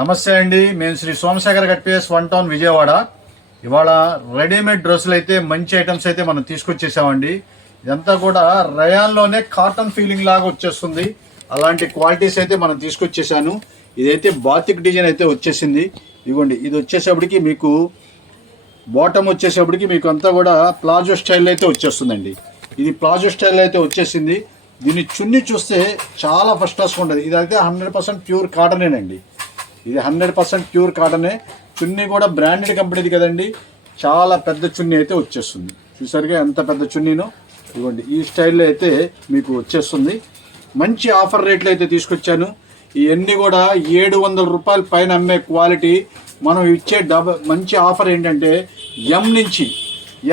నమస్తే అండి. మేము శ్రీ సోమశేఖర్ గట్పేస్ వన్ టౌన్ విజయవాడ. ఇవాళ రెడీమేడ్ డ్రెస్సులు అయితే మంచి ఐటమ్స్ అయితే మనం తీసుకొచ్చేసామండి. ఇదంతా కూడా రయాన్లోనే కాటన్ ఫీలింగ్ లాగా వచ్చేస్తుంది. అలాంటి క్వాలిటీస్ అయితే మనం తీసుకొచ్చేసాను. ఇదైతే బాతిక్ డిజైన్ అయితే వచ్చేసింది. ఇదిగోండి ఇది వచ్చేసేపటికి మీకు బాటమ్ వచ్చేసేపటికి మీకు అంతా కూడా ప్లాజో స్టైల్ అయితే వచ్చేస్తుందండి. ఇది ప్లాజో స్టైల్ అయితే వచ్చేసింది. దీని చున్ని చూస్తే చాలా ఫస్ట్ క్లాస్గా ఉంటుంది. ఇది అయితే హండ్రెడ్ పర్సెంట్ ప్యూర్ కాటనేనండి ఇది హండ్రెడ్ పర్సెంట్ ప్యూర్ కాటనే. చున్నీ కూడా బ్రాండెడ్ కంపెనీది కదండి. చాలా పెద్ద చున్నీ అయితే వచ్చేస్తుంది. చూసారుగా ఎంత పెద్ద చున్నీనో. ఇదిగోండి ఈ స్టైల్లో అయితే మీకు వచ్చేస్తుంది. మంచి ఆఫర్ రేట్లు అయితే తీసుకొచ్చాను. ఇవన్నీ కూడా ఏడు వందల రూపాయల పైన అమ్మే క్వాలిటీ. మనం ఇచ్చే డబ మంచి ఆఫర్ ఏంటంటే ఎం నుంచి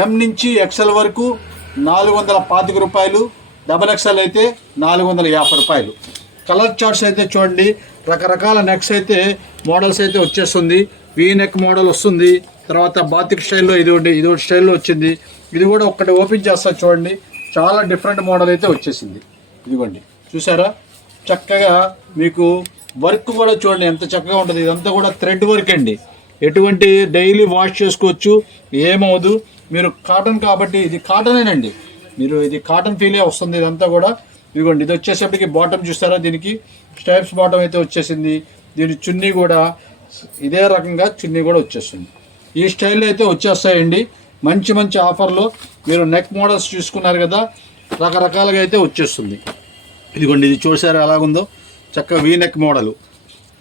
ఎం నుంచి ఎక్సెల్ వరకు నాలుగు వందల పాతిక రూపాయలు డబల్ ఎక్సెల్ అయితే నాలుగు వందల యాభై రూపాయలు. కలర్ చార్ట్స్ అయితే చూడండి. రకరకాల నెక్స్ అయితే మోడల్స్ అయితే వచ్చేస్తుంది. వీ నెక్ మోడల్ వస్తుంది. తర్వాత బాతిక్ స్టైల్లో ఇది ఒకటి ఇది ఒకటి స్టైల్లో వచ్చింది. ఇది కూడా ఒక్కటి ఓపెన్ చేస్తా చూడండి. చాలా డిఫరెంట్ మోడల్ అయితే వచ్చేసింది. ఇదిగోండి. చూసారా? చక్కగా మీకు వర్క్ కూడా చూడండి. ఎంత చక్కగా ఉంటుంది. ఇదంతా కూడా థ్రెడ్ వర్క్ అండి. ఎటువంటి డైలీ వాష్ చేసుకోవచ్చు. ఏమవుదు మీరు కాటన్ కాబట్టి ఇది కాటనేనండి. మీరు ఇది కాటన్ ఫీలే వస్తుంది ఇదంతా కూడా. ఇదిగోండి ఇది వచ్చేసప్పటికి బాటమ్ చూస్తారా దీనికి? స్టైప్స్ బాటమ్ అయితే వచ్చేసింది. దీని చున్నీ కూడా ఇదే రకంగా చున్నీ కూడా వచ్చేస్తుంది ఈ స్టైల్లో అయితే వచ్చేస్తాయండి. మంచి మంచి ఆఫర్లో మీరు నెక్ మోడల్స్ చూసుకున్నారు కదా రకరకాలుగా అయితే వచ్చేస్తుంది. ఇదిగోండి ఇది చూసారా ఎలాగుందో? చక్కగా V neck model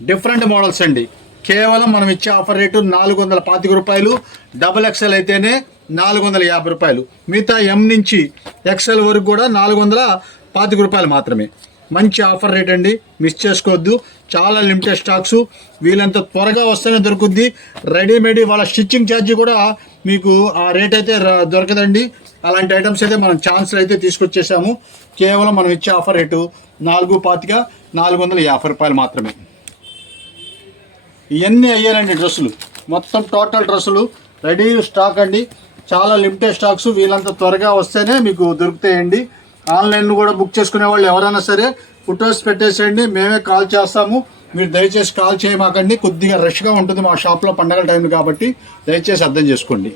different models అండి. కేవలం మనం ఇచ్చే ఆఫర్ రేటు నాలుగు వందల పాతిక రూపాయలు. డబుల్ ఎక్స్ఎల్ అయితేనే నాలుగు వందల యాభై రూపాయలు. మిగతా ఎం నుంచి ఎక్స్ఎల్ వరకు కూడా నాలుగు వందల పాతిక రూపాయలు మాత్రమే. మంచి ఆఫర్ రేట్ అండి. మిస్ చేసుకోవద్దు. చాలా లిమిటెడ్ స్టాక్స్. వీళ్ళంత త్వరగా వస్తేనే దొరుకుద్ది. రెడీమేడ్ వాళ్ళ స్టిచ్చింగ్ ఛార్జీ కూడా మీకు ఆ రేట్ అయితే దొరకదండి. అలాంటి ఐటమ్స్ అయితే మనం ఛాన్స్లు అయితే తీసుకొచ్చేసాము. కేవలం మనం ఇచ్చే ఆఫర్ రేటు నాలుగు పాతిక నాలుగు వందల యాభై రూపాయలు మాత్రమే. ఇవన్నీ అయ్యానండి డ్రెస్సులు. మొత్తం టోటల్ డ్రెస్సులు. రెడీ స్టాక్ అండి. చాలా లిమిటెడ్ స్టాక్స్. వీళ్ళంత త్వరగా వస్తేనే మీకు దొరుకుతాయండి. ఆన్లైన్ కూడా బుక్ చేసుకునే వాళ్ళు ఎవరైనా సరే ఫొటోస్ పెట్టేసేయండి మేమే కాల్ చేస్తాము. మీరు దయచేసి కాల్ చేయమాకండి. కొద్దిగా రష్గా ఉంటుంది మా షాప్లో పండగల టైం కాబట్టి దయచేసి అర్థం చేసుకోండి.